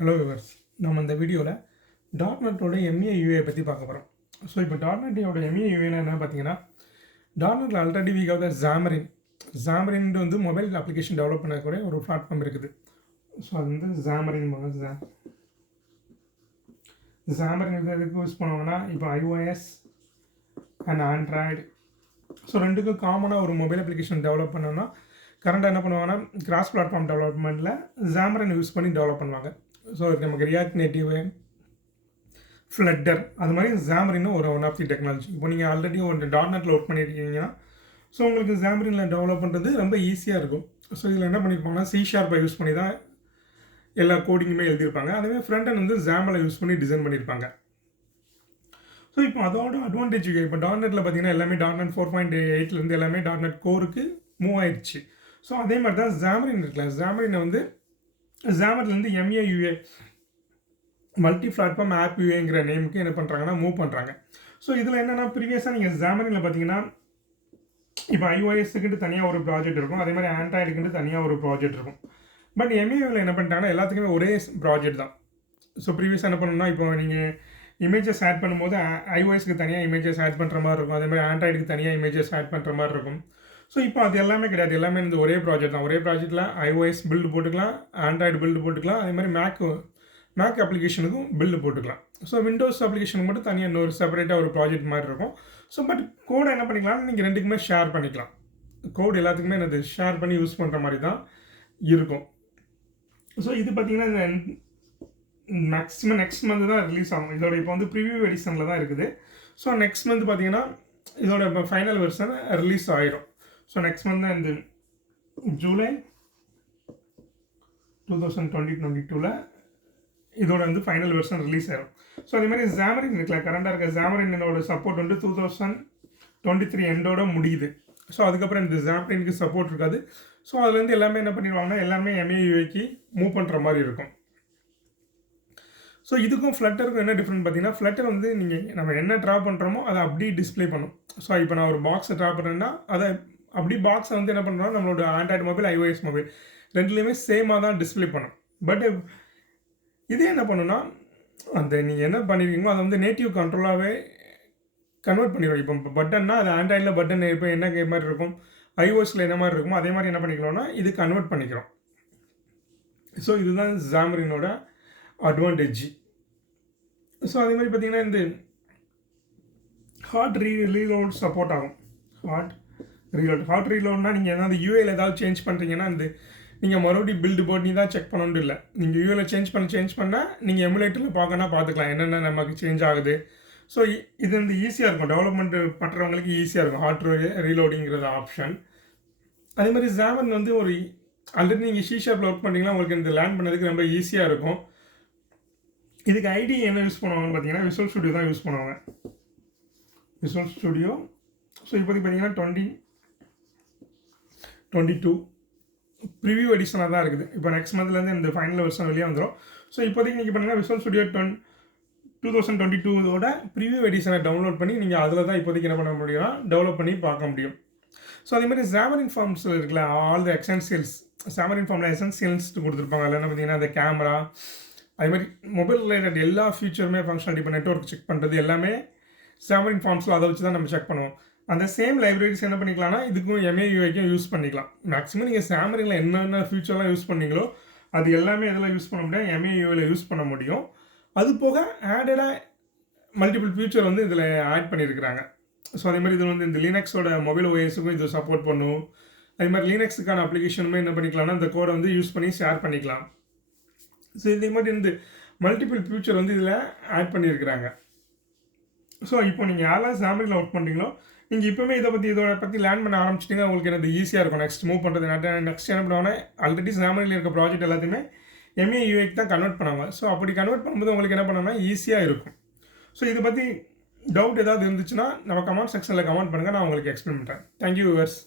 Hello viewers, நம்ம இந்த வீடியோவில் டாட்நெட்டோட MAUI பற்றி பார்க்க போகிறோம். ஸோ இப்போ டாட்நெட்டோட MAUIனா என்ன பார்த்தீங்கன்னா, டாட்நெட்டில் ஆல்ரெடி வீக் ஆஃப் ஜாமரின் வந்து மொபைல் அப்ளிகேஷன் டெவலப் பண்ணக்கூடிய ஒரு பிளாட்ஃபார்ம் இருக்குது. ஸோ அது வந்து ஜாமரின் எதுக்கு யூஸ் பண்ணுவாங்கன்னா, இப்போ iOS அண்ட் ஆண்ட்ராய்டு, ஸோ ரெண்டுக்கும் காமனாக ஒரு மொபைல் அப்ளிகேஷன் டெவலப் பண்ணோன்னா கரண்டாக என்ன பண்ணுவாங்கன்னா, கிராஸ் பிளாட்ஃபார்ம் டெவலப்மெண்ட்டில் ஜாமரின் யூஸ் பண்ணி டெவலப் பண்ணுவாங்க. ஸோ நமக்கு ரியாக்ட் நேட்டிவ், ஃப்ளட்டர், அது மாதிரி ஜாமரின்னு ஒன் ஆஃப் தி டெக்னாலஜி. இப்போ நீங்கள் ஆல்ரெடி ஒரு டாட்நெட்டில் ஒர்க் பண்ணியிருக்கீங்கன்னா, ஸோ உங்களுக்கு ஜாமரினில் டெவலப் பண்ணுறது ரொம்ப ஈஸியாக இருக்கும். ஸோ இதில் என்ன பண்ணியிருப்பாங்கன்னா, C# யூஸ் பண்ணி தான் எல்லா கோடிங்குமே எழுதியிருப்பாங்க. அதுவே ஃப்ரண்ட் அண்ட் வந்து ஜாமலை யூஸ் பண்ணி டிசைன் பண்ணியிருப்பாங்க. ஸோ இப்போ அதோட அட்வான்டேஜ் இப்போ டாட்நெட்டில் பார்த்தீங்கன்னா எல்லாமே டாட்நெட் 4.8 எல்லாமே டாட்நெட் கோருக்கு மூவ் ஆயிடுச்சு. ஸோ அதே மாதிரி தான் ஜாமரின் இருக்குல்ல, ஜாமரினை வந்து ஜாமர்லேருந்து MAUI மல்டி பிளாட்ஃபார்ம் ஆப் யூஏங்கிற நேமுக்கு என்ன பண்ணுறாங்கன்னா மூவ் பண்ணுறாங்க. ஸோ இதில் என்னென்னா, ப்ரீவியஸாக நீங்கள் ஜாமரினில் பார்த்தீங்கன்னா இப்போ iOS-க்குன்ட்டு தனியாக ஒரு ப்ராஜெக்ட் இருக்கும், அதே மாதிரி ஆண்ட்ராய்டுக்குன்ட்டு தனியாக ஒரு ப்ராஜெக்ட் இருக்கும். பட் MAUI என்ன பண்ணிட்டாங்கன்னா எல்லாத்துக்குமே ஒரே ப்ராஜெக்ட் தான். ஸோ ப்ரீவியஸாக என்ன பண்ணணும்னா, இப்போ நீங்கள் இமேஜஸ் ஆட் பண்ணும்போது iOS-க்கு தனியாக இமேஜஸ் ஆட் பண்ணுற மாதிரி இருக்கும், அதே மாதிரி ஆண்ட்ராய்டுக்கு தனியாக இமேஜஸ் ஆட் பண்ணுற மாதிரி இருக்கும். ஸோ இப்போ அது எல்லாமே கிடையாது, எல்லாமே இந்த ஒரே ப்ராஜெக்ட் தான். ஒரே ப்ராஜெக்ட்டில் iOS பில்டு போட்டுக்கலாம், ஆண்ட்ராய்டு பில்டு போட்டுக்கலாம், அதே மாதிரி மேக் அப்ளிகேஷனுக்கும் பில்டு போட்டுக்கலாம். ஸோ விண்டோஸ் அப்ளிகேஷனுக்கு மட்டும் தனியாக இன்னொரு செப்பரேட்டாக ஒரு ப்ராஜெக்ட் மாதிரி இருக்கும். ஸோ பட் கோடை என்ன பண்ணிக்கலாம், நீங்கள் ரெண்டுக்குமே ஷேர் பண்ணிக்கலாம். கோடு எல்லாத்துக்குமே என்னது ஷேர் பண்ணி யூஸ் பண்ணுற மாதிரி தான் இருக்கும். ஸோ இது பார்த்தீங்கன்னா மேக்ஸிமம் நெக்ஸ்ட் மந்த் தான் ரிலீஸ் ஆகும். இதோட இப்போ வந்து ப்ரிவியூ எடிஷனில் தான் இருக்குது. ஸோ நெக்ஸ்ட் மந்த் பார்த்தீங்கன்னா இதோட இப்போ ஃபைனல் வெர்ஷன் ரிலீஸ் ஆகிடும். ஸோ நெக்ஸ்ட் மந்த் தான் இந்த ஜூலை 2022 இதோட வந்து ஃபைனல் வெர்ஷன் ரிலீஸ் ஆகிடும். ஸோ அதே மாதிரி ஜாமரின் இருக்குல்ல, கரண்டாக இருக்க ஜாமரினோட சப்போர்ட் வந்து 2023 எண்டோட முடியுது. ஸோ அதுக்கப்புறம் இந்த ஜாமரினுக்கு சப்போர்ட் இருக்காது. ஸோ அதுலேருந்து எல்லாமே என்ன பண்ணிடுவாங்கன்னா எல்லாமே MAUI-க்கு மூவ் பண்ணுற மாதிரி இருக்கும். ஸோ இதுக்கும் ஃப்ளட்டருக்கும் என்ன டிஃப்ரெண்ட் பார்த்தீங்கன்னா, ஃப்ளட்டர் வந்து நம்ம என்ன ட்ரா பண்ணுறோமோ அதை அப்படியே டிஸ்பிளே பண்ணும். ஸோ இப்போ நான் ஒரு பாக்ஸை ட்ரா பண்ணுறேன்னா அதை அப்படி பாக்ஸை வந்து என்ன பண்ணுறோம், நம்மளோட ஆண்ட்ராய்டு மொபைல் iOS மொபைல் ரெண்டுலேயுமே சேமாக தான் டிஸ்பிளே பண்ணும். பட் இதே என்ன பண்ணுன்னா, அந்த நீங்கள் என்ன பண்ணியிருக்கீங்களோ அதை வந்து நேட்டிவ் கண்ட்ரோலாகவே கன்வெர்ட் பண்ணிடுவோம். இப்போ பட்டன்னா அது ஆண்ட்ராய்டில் பட்டன் இப்போ என்ன மாதிரி இருக்கும், iOS-ல என்ன மாதிரி இருக்குமோ அதே மாதிரி என்ன பண்ணிக்கலாம்னா இது கன்வெர்ட் பண்ணிக்கிறோம். ஸோ இதுதான் ஜாமரினோட அட்வான்டேஜ். ஸோ அதே மாதிரி பார்த்தீங்கன்னா இந்த ஹார்ட் ரீலோட் சப்போர்ட் ஆகும். ஹார்ட் ரீலோட்னா நீங்கள் ஏதாவது யூஏல ஏதாவது சேஞ்ச் பண்ணுறீங்கன்னா நீங்கள் மறுபடியும் பில்டு போட்டு தான் செக் பண்ணணும்னு இல்லை. நீங்கள் யூஏல சேஞ்ச் பண்ணால் நீங்கள் எமுலேட்டரில் பார்க்கலாம் என்னென்ன நமக்கு சேஞ்ச் ஆகுது. ஸோ இது வந்து ஈஸியாக இருக்கும், டெவலப்மெண்ட் பண்ணுறவங்களுக்கு ஈஸியாக இருக்கும் ஹார்ட் ரீலோடிங்கிறது ஆப்ஷன். அதே மாதிரி ஜாமரின் வந்து ஒரு ஆல்ரெடி நீங்கள் C# ஒர்க் பண்ணுறீங்கன்னா உங்களுக்கு இந்த லேர்ன் பண்ணதுக்கு ரொம்ப ஈஸியாக இருக்கும். இதுக்கு ஐடி என்ன யூஸ் பண்ணுவாங்கன்னு பார்த்தீங்கன்னா விசுவல் ஸ்டுடியோ தான் யூஸ் பண்ணுவாங்க. விசுவல் ஸ்டுடியோ ஸோ இப்போதைக்கு பார்த்தீங்கன்னா 2022 ப்ரிவியூ எடிஷனாக தான் இருக்குது. இப்போ நெக்ஸ்ட் மந்த்லேருந்து இந்த ஃபைனல் வெர்ஷன் வெளியே வந்துடும். ஸோ இப்போதைக்கு நீங்கள் பார்த்தீங்கன்னா விசுவல் ஸ்டுடியோ 2022 ப்ரிவியூ எடிஷனை டவுன்லோட் பண்ணி நீங்கள் அதில் தான் இப்போதைக்கு என்ன பண்ண முடியும்னா டெவலப் பண்ணி பார்க்க முடியும். ஸோ அதே மாதிரி ஜாமரின் ஃபார்ம்ஸில் இருக்குல்ல, ஆல் த எசென்சியல்ஸ், ஜாமரின் ஃபார்மில் எசென்சியல்ஸ் கொடுத்துருப்பாங்க. அதில் என்ன பார்த்தீங்கன்னா அந்த கேமரா, அதே மாதிரி மொபைல் ரிலேட்டட் எல்லா ஃபியூச்சருமே ஃபங்க்ஷனாலிட்டி, இப்போ நெட்வொர்க் செக் பண்ணுறது எல்லாமே ஜாமரின் ஃபார்ம்ஸில் அதை வச்சு தான் நம்ம செக் பண்ணுவோம். அந்த சேம் லைப்ரரிஸ் என்ன பண்ணிக்கலாம்னா இதுக்கும் MAUI-க்கும் யூஸ் பண்ணிக்கலாம். மேக்ஸிமம் நீங்கள் ஜாமரினில் என்னென்ன ஃபியூச்சர்லாம் யூஸ் பண்ணீங்களோ அது எல்லாமே இதெல்லாம் யூஸ் பண்ண முடியாது, MAUI-ல யூஸ் பண்ண முடியும். அது போக ஆடடாக மல்டிபிள் ஃபியூச்சர் வந்து இதில் ஆட் பண்ணியிருக்கிறாங்க. ஸோ அதே மாதிரி இது வந்து இந்த லினக்ஸோட மொபைல் OS-க்கும் இது சப்போர்ட் பண்ணும். அதே மாதிரி லினக்ஸுக்கான அப்ளிகேஷனுமே என்ன பண்ணிக்கலாம்னா இந்த கோடை வந்து யூஸ் பண்ணி ஷேர் பண்ணிக்கலாம். ஸோ இதே மாதிரி இந்த மல்டிபிள் ஃபியூச்சர் வந்து இதில் ஆட் பண்ணியிருக்கிறாங்க. ஸோ இப்போ நீங்கள் யாரெல்லாம் ஜாமரினில் ஒர்க் பண்ணுறீங்களோ நீங்கள் இப்போவே இதோட பற்றி லேர்ன் பண்ண ஆரம்பிச்சிட்டிங்க, உங்களுக்கு எனக்கு ஈஸியாக இருக்கும் நெக்ஸ்ட் மூவ் பண்ணுறது. நெக்ஸ்ட் என்ன பண்ணுவாங்கன்னா ஆல்ரெடி ஜாமரினில் இருக்க ப்ராஜெக்ட் எல்லாத்தையுமே MAUI-க்கு தான் கன்வெர்ட் பண்ணுவாங்க. ஸோ அப்படி கன்வெர்ட் பண்ணும்போது உங்களுக்கு என்ன பண்ணணும்னா ஈஸியாக இருக்கும். ஸோ இதை பற்றி டவுட் ஏதாவது இருந்துச்சுன்னா நம்ம கமெண்ட் செக்ஷனில் கமெண்ட் பண்ணுங்கள், நான் உங்களுக்கு எக்ஸ்பிளைன் பண்ணுறேன். Thank you viewers.